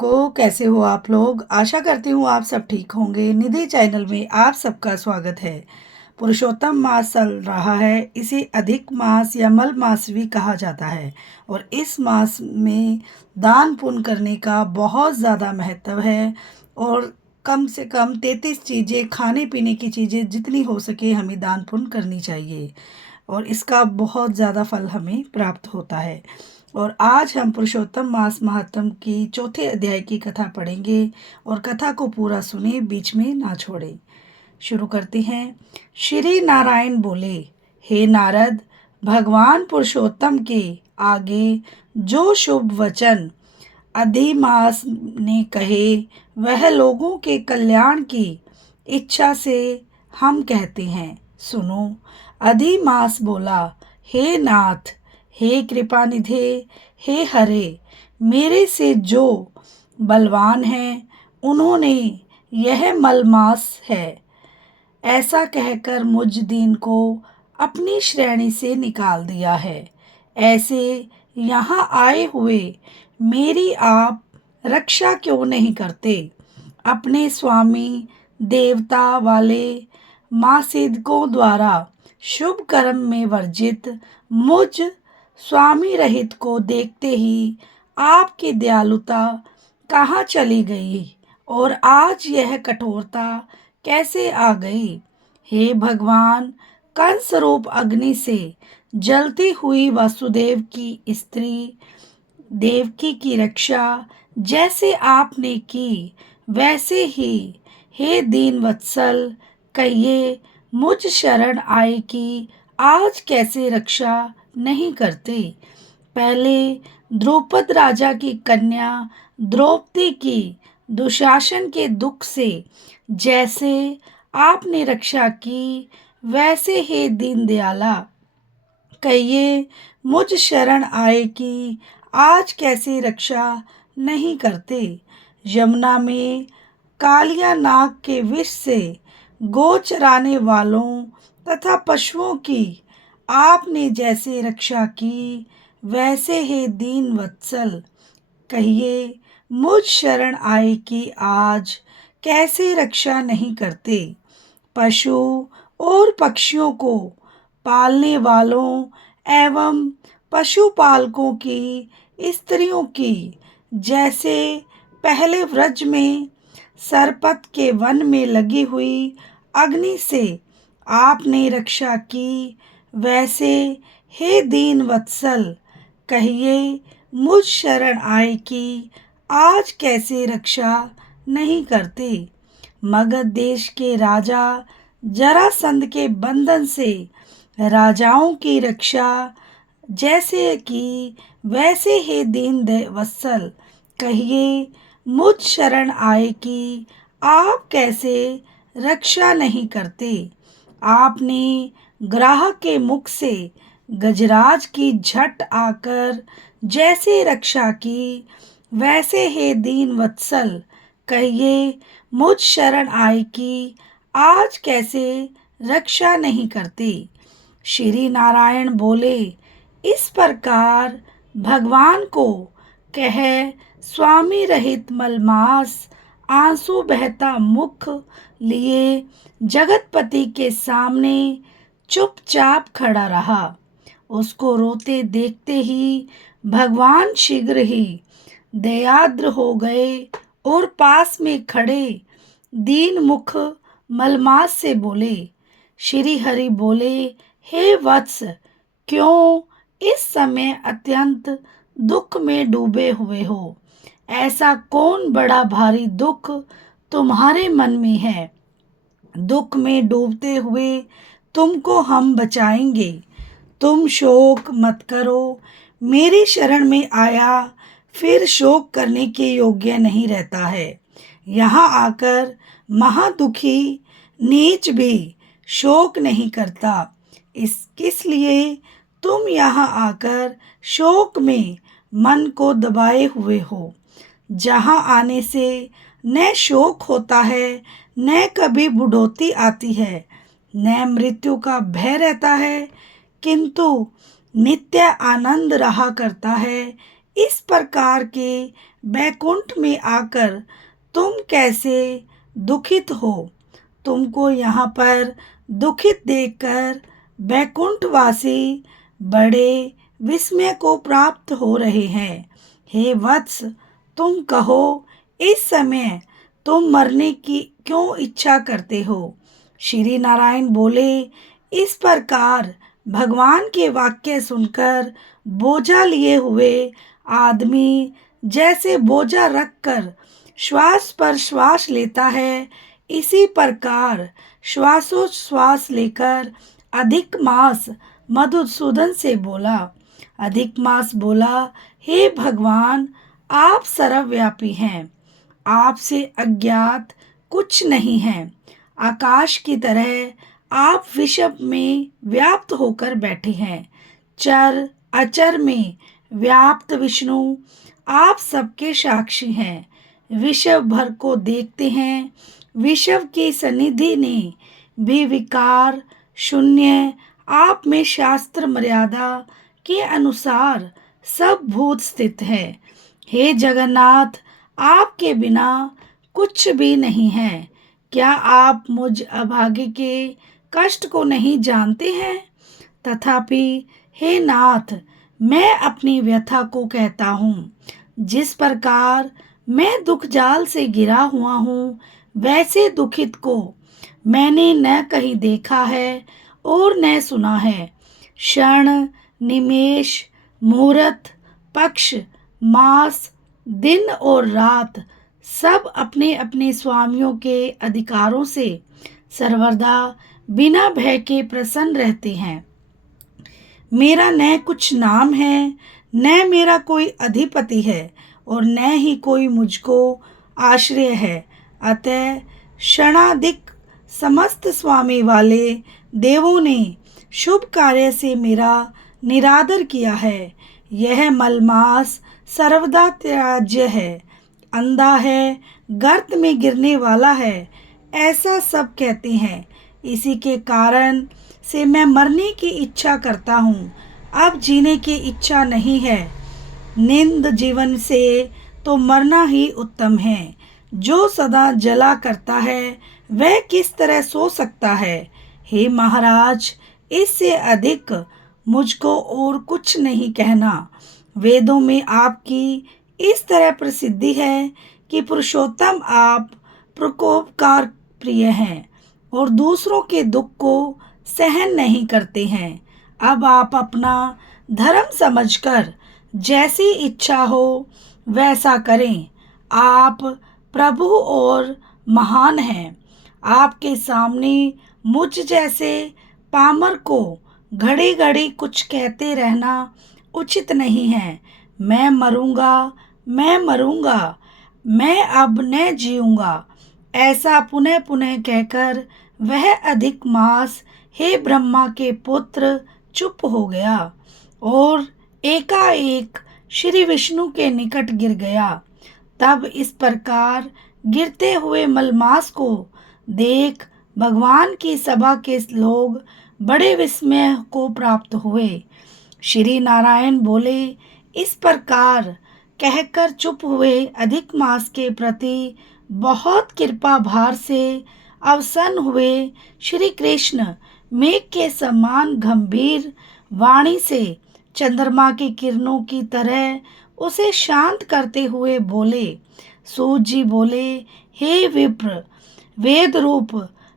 सबको। कैसे हो आप लोग? आशा करती हूँ आप सब ठीक होंगे। निधि चैनल में आप सबका स्वागत है। पुरुषोत्तम मास चल रहा है। इसे अधिक मास या मल मास भी कहा जाता है और इस मास में दान पुण्य करने का बहुत ज़्यादा महत्व है और कम से कम 33 चीज़ें, खाने पीने की चीज़ें जितनी हो सके हमें दान पुण्य करनी चाहिए और इसका बहुत ज़्यादा फल हमें प्राप्त होता है। और आज हम पुरुषोत्तम मास महात्म की चौथे अध्याय की कथा पढ़ेंगे और कथा को पूरा सुने, बीच में ना छोड़े। शुरू करते हैं। श्री नारायण बोले, हे नारद, भगवान पुरुषोत्तम के आगे जो शुभ वचन अधिमास ने कहे वह लोगों के कल्याण की इच्छा से हम कहते हैं। सुनो। अधिमास बोला, हे नाथ, हे कृपानिधे, हे हरे, मेरे से जो बलवान हैं उन्होंने यह मलमास है ऐसा कहकर मुझ दीन को अपनी श्रेणी से निकाल दिया है। ऐसे यहाँ आए हुए मेरी आप रक्षा क्यों नहीं करते? अपने स्वामी देवता वाले मासिदकों द्वारा शुभ कर्म में वर्जित मुझ स्वामी रहित को देखते ही आपकी दयालुता कहाँ चली गई और आज यह कठोरता कैसे आ गई? हे भगवान, कंस रूप अग्नि से जलती हुई वासुदेव की स्त्री देवकी की रक्षा जैसे आपने की वैसे ही हे दीन वत्सल कहिए मुझ शरण आए कि आज कैसे रक्षा नहीं करते? पहले द्रौपद राजा की कन्या द्रौपदी की दुशासन के दुख से जैसे आपने रक्षा की वैसे हे दीन दयाला कहिए मुझ शरण आए कि आज कैसे रक्षा नहीं करते? यमुना में कालिया नाग के विष से गो चराने वालों तथा पशुओं की आपने जैसे रक्षा की वैसे हे दीन वत्सल कहिए मुझ शरण आए कि आज कैसे रक्षा नहीं करते? पशु और पक्षियों को पालने वालों एवं पशुपालकों की स्त्रियों की जैसे पहले व्रज में सरपत के वन में लगी हुई अग्नि से आपने रक्षा की वैसे हे दीन वत्सल कहिए मुझ शरण आए कि आज कैसे रक्षा नहीं करते? मगध देश के राजा जरासंध के बंधन से राजाओं की रक्षा जैसे कि वैसे हे दीन वत्सल कहिए मुझ शरण आए कि आप कैसे रक्षा नहीं करते? आपने ग्राह के मुख से गजराज की झट आकर जैसे रक्षा की वैसे हे दीन वत्सल कहिए मुझ शरण आए कि आज कैसे रक्षा नहीं करते? श्री नारायण बोले, इस प्रकार भगवान को कह स्वामी रहित मलमास आंसू बहता मुख लिए जगतपति के सामने चुपचाप खड़ा रहा। उसको रोते देखते ही भगवान शीघ्र ही दयाद्र हो गए और पास में खड़े दीन मुख मलमास से बोले। श्री हरि बोले, हे वत्स, क्यों इस समय अत्यंत दुख में डूबे हुए हो? ऐसा कौन बड़ा भारी दुख तुम्हारे मन में है? दुख में डूबते हुए तुमको हम बचाएंगे। तुम शोक मत करो। मेरी शरण में आया फिर शोक करने के योग्य नहीं रहता है। यहाँ आकर महादुखी नीच भी शोक नहीं करता। किस लिए तुम यहाँ आकर शोक में मन को दबाए हुए हो? जहाँ आने से न शोक होता है, न कभी बुढ़ोती आती है, न मृत्यु का भय रहता है, किंतु नित्य आनंद रहा करता है। इस प्रकार के बैकुंठ में आकर तुम कैसे दुखित हो? तुमको यहाँ पर दुखित देखकर बैकुंठवासी बड़े विस्मय को प्राप्त हो रहे हैं। हे वत्स, तुम कहो, इस समय तुम मरने की क्यों इच्छा करते हो? श्री नारायण बोले, इस प्रकार भगवान के वाक्य सुनकर बोझा लिए हुए आदमी जैसे बोझा रखकर श्वास पर श्वास लेता है, इसी प्रकार श्वासोच्छ्वास लेकर अधिक मास मधुसूदन से बोला। अधिक मास बोला, हे भगवान, आप सर्वव्यापी हैं, आपसे अज्ञात कुछ नहीं है। आकाश की तरह आप विश्व में व्याप्त होकर बैठे हैं। चर अचर में व्याप्त विष्णु आप सबके साक्षी हैं, विश्व भर को देखते हैं। विश्व की सन्निधि ने भी विकार शून्य आप में शास्त्र मर्यादा के अनुसार सब भूत स्थित है। हे जगन्नाथ, आपके बिना कुछ भी नहीं है। क्या आप मुझ अभागे के कष्ट को नहीं जानते हैं? तथापि हे नाथ, मैं अपनी व्यथा को कहता हूँ। जिस प्रकार मैं दुख जाल से घिरा हुआ हूँ, वैसे दुखित को मैंने न कहीं देखा है और न सुना है। क्षण, निमेष, मुहूर्त, पक्ष, मास, दिन और रात सब अपने अपने स्वामियों के अधिकारों से सर्वदा बिना भय के प्रसन्न रहते हैं। मेरा न कुछ नाम है, न मेरा कोई अधिपति है, और न ही कोई मुझको आश्रय है। अतः क्षणाधिक समस्त स्वामी वाले देवों ने शुभ कार्य से मेरा निरादर किया है। यह मलमास सर्वदा त्याज्य है, अंधा है, गर्त में गिरने वाला है, ऐसा सब कहते हैं। इसी के कारण से मैं मरने की इच्छा करता हूँ, अब जीने की इच्छा नहीं है। निंद जीवन से तो मरना ही उत्तम है। जो सदा जला करता है, वह किस तरह सो सकता है? हे महाराज, इससे अधिक मुझको और कुछ नहीं कहना। वेदों में आपकी इस तरह प्रसिद्धि है कि पुरुषोत्तम आप प्रकोपकार प्रिय हैं और दूसरों के दुख को सहन नहीं करते हैं। अब आप अपना धर्म समझकर जैसी इच्छा हो वैसा करें। आप प्रभु और महान हैं। आपके सामने मुझ जैसे पामर को घड़ी घड़ी कुछ कहते रहना उचित नहीं है। मैं मरूंगा, मैं मरूंगा, मैं अब न जीऊंगा, ऐसा पुनः पुनः कहकर वह अधिक मास हे ब्रह्मा के पुत्र चुप हो गया और एकाएक श्री विष्णु के निकट गिर गया। तब इस प्रकार गिरते हुए मलमास को देख भगवान की सभा के लोग बड़े विस्मय को प्राप्त हुए। श्री नारायण बोले, इस प्रकार कहकर चुप हुए अधिक मास के प्रति बहुत कृपा भार से अवसन्न हुए श्री कृष्ण मेघ के समान गंभीर वाणी से चंद्रमा की किरणों की तरह उसे शांत करते हुए बोले। सूत जी बोले, हे विप्र, वेद रूप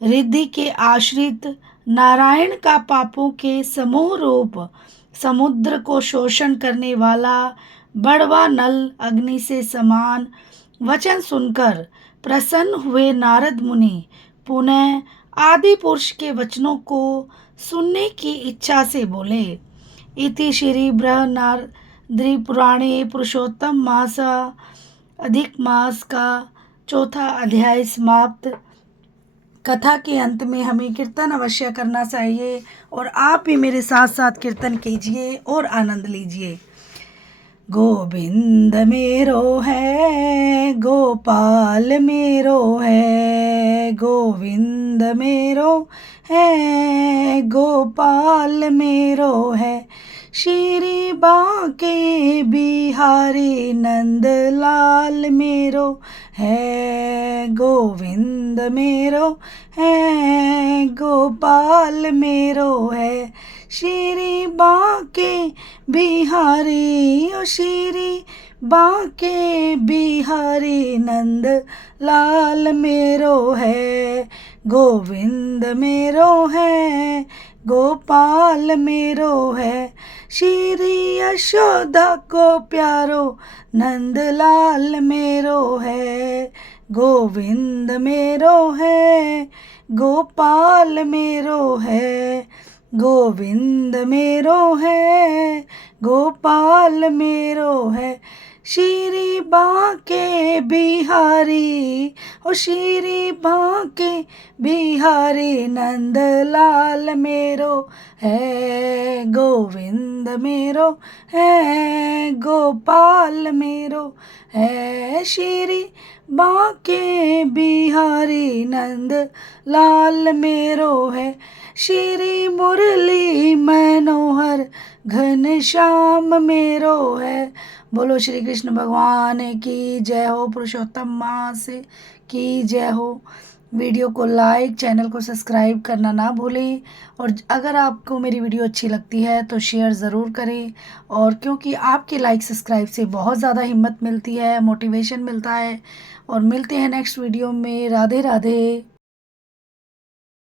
रिद्धि के आश्रित नारायण का पापों के समूह रूप समुद्र को शोषण करने वाला बड़वा नल अग्नि से समान वचन सुनकर प्रसन्न हुए नारद मुनि पुनः आदि पुरुष के वचनों को सुनने की इच्छा से बोले। इति श्री बृहन्नारदी पुराणे पुरुषोत्तम मास अधिक मास का चौथा अध्याय समाप्त। कथा के अंत में हमें कीर्तन अवश्य करना चाहिए और आप भी मेरे साथ साथ कीर्तन कीजिए और आनंद लीजिए। गोविंद मेरो है, गोपाल मेरो है, गोविंद मेरो है, गोपाल मेरो है, श्री बांके बिहारी नंद लाल मेरो है गोविंद मेरो है गोपाल मेरो है। श्री बांके बिहारी ओ श्री बांके बिहारी नंद लाल मेरो है गोविंद मेरो है गोपाल मेरो है। श्री यशोदा को प्यारो नंद लाल मेरो है गोविंद मेरो है गोपाल मेरो है गोविंद मेरो है गोपाल मेरो है। श्री बांके बिहारी ओ श्री बांके बिहारी नंद लाल मेरो है गोविंद मेरो है गोपाल मेरो है। श्री बांके बिहारी नंद लाल मेरो है। श्री मुरली मनोहर घनश्याम मेरो है। बोलो श्री कृष्ण भगवान की जय हो, पुरुषोत्तम मास की जय हो। वीडियो को लाइक, चैनल को सब्सक्राइब करना ना भूलें और अगर आपको मेरी वीडियो अच्छी लगती है तो शेयर ज़रूर करें। और क्योंकि आपके लाइक सब्सक्राइब से बहुत ज़्यादा हिम्मत मिलती है, मोटिवेशन मिलता है। और मिलते हैं नेक्स्ट वीडियो में। राधे राधे।